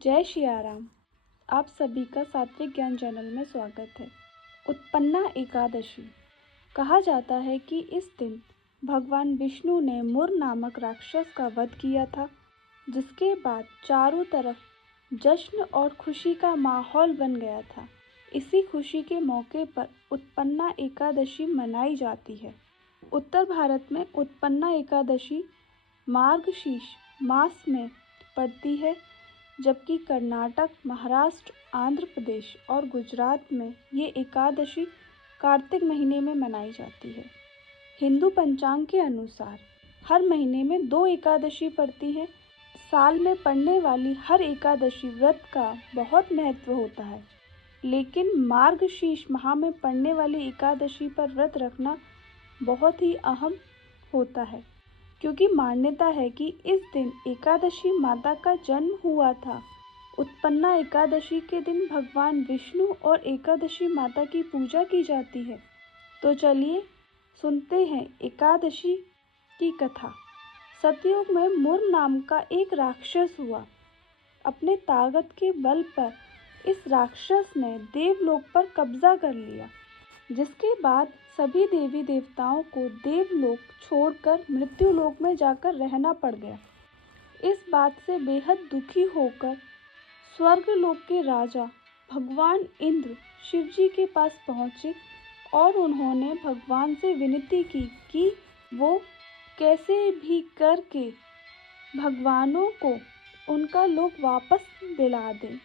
जय शियाराम। आप सभी का सात्विक ज्ञान चैनल में स्वागत है। उत्पन्ना एकादशी। कहा जाता है कि इस दिन भगवान विष्णु ने मुर नामक राक्षस का वध किया था, जिसके बाद चारों तरफ जश्न और खुशी का माहौल बन गया था। इसी खुशी के मौके पर उत्पन्ना एकादशी मनाई जाती है। उत्तर भारत में उत्पन्ना एकादशी मार्गशीर्ष मास में पड़ती है, जबकि कर्नाटक, महाराष्ट्र, आंध्र प्रदेश और गुजरात में ये एकादशी कार्तिक महीने में मनाई जाती है। हिंदू पंचांग के अनुसार हर महीने में 2 एकादशी पड़ती हैं। साल में पड़ने वाली हर एकादशी व्रत का बहुत महत्व होता है, लेकिन मार्गशीर्ष माह में पड़ने वाली एकादशी पर व्रत रखना बहुत ही अहम होता है, क्योंकि मान्यता है कि इस दिन एकादशी माता का जन्म हुआ था। उत्पन्ना एकादशी के दिन भगवान विष्णु और एकादशी माता की पूजा की जाती है। तो चलिए सुनते हैं एकादशी की कथा। सतयुग में मुर नाम का एक राक्षस हुआ। अपने ताकत के बल पर इस राक्षस ने देवलोक पर कब्जा कर लिया, जिसके बाद सभी देवी देवताओं को देवलोक छोड़कर मृत्युलोक में जाकर रहना पड़ गया। इस बात से बेहद दुखी होकर स्वर्गलोक के राजा भगवान इंद्र शिवजी के पास पहुँचे और उन्होंने भगवान से विनती की कि वो कैसे भी करके भगवानों को उनका लोक वापस दिला दें।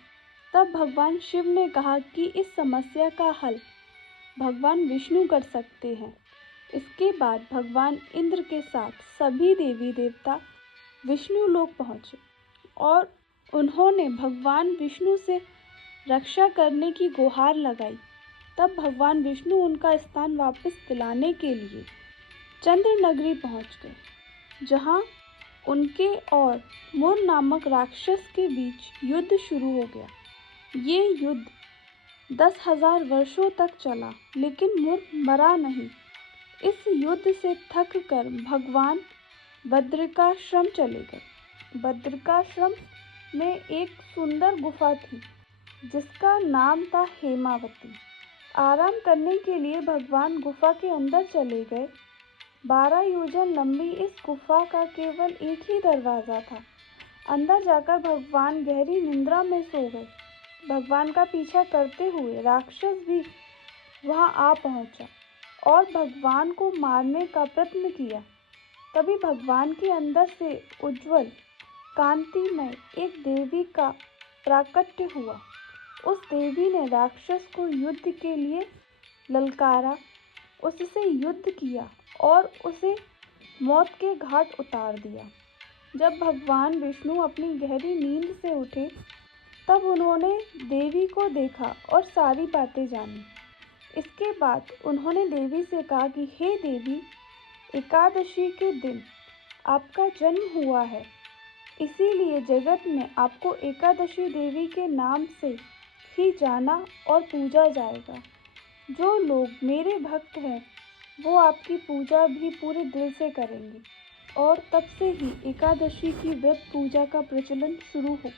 तब भगवान शिव ने कहा कि इस समस्या का हल भगवान विष्णु कर सकते हैं। इसके बाद भगवान इंद्र के साथ सभी देवी देवता विष्णु लोक पहुँचे और उन्होंने भगवान विष्णु से रक्षा करने की गुहार लगाई। तब भगवान विष्णु उनका स्थान वापस दिलाने के लिए चंद्र नगरी पहुँच गए, जहाँ उनके और मुर नामक राक्षस के बीच युद्ध शुरू हो गया। ये युद्ध 10,000 वर्षों तक चला, लेकिन मुर मरा नहीं। इस युद्ध से थक कर भगवान बद्रिकाश्रम चले गए। बद्रिकाश्रम में एक सुंदर गुफा थी, जिसका नाम था हेमावती। आराम करने के लिए भगवान गुफा के अंदर चले गए। 12 योजन लंबी इस गुफा का केवल एक ही दरवाज़ा था। अंदर जाकर भगवान गहरी निंद्रा में सो गए। भगवान का पीछा करते हुए राक्षस भी वहां आ पहुंचा और भगवान को मारने का प्रयत्न किया। तभी भगवान के अंदर से उज्जवल कांतिमय एक देवी का प्राकट्य हुआ। उस देवी ने राक्षस को युद्ध के लिए ललकारा, उससे युद्ध किया और उसे मौत के घाट उतार दिया। जब भगवान विष्णु अपनी गहरी नींद से उठे, तब उन्होंने देवी को देखा और सारी बातें जानी। इसके बाद उन्होंने देवी से कहा कि हे देवी, एकादशी के दिन आपका जन्म हुआ है, इसीलिए जगत में आपको एकादशी देवी के नाम से ही जाना और पूजा जाएगा। जो लोग मेरे भक्त हैं, वो आपकी पूजा भी पूरे दिल से करेंगे। और तब से ही एकादशी की व्रत पूजा का प्रचलन शुरू हो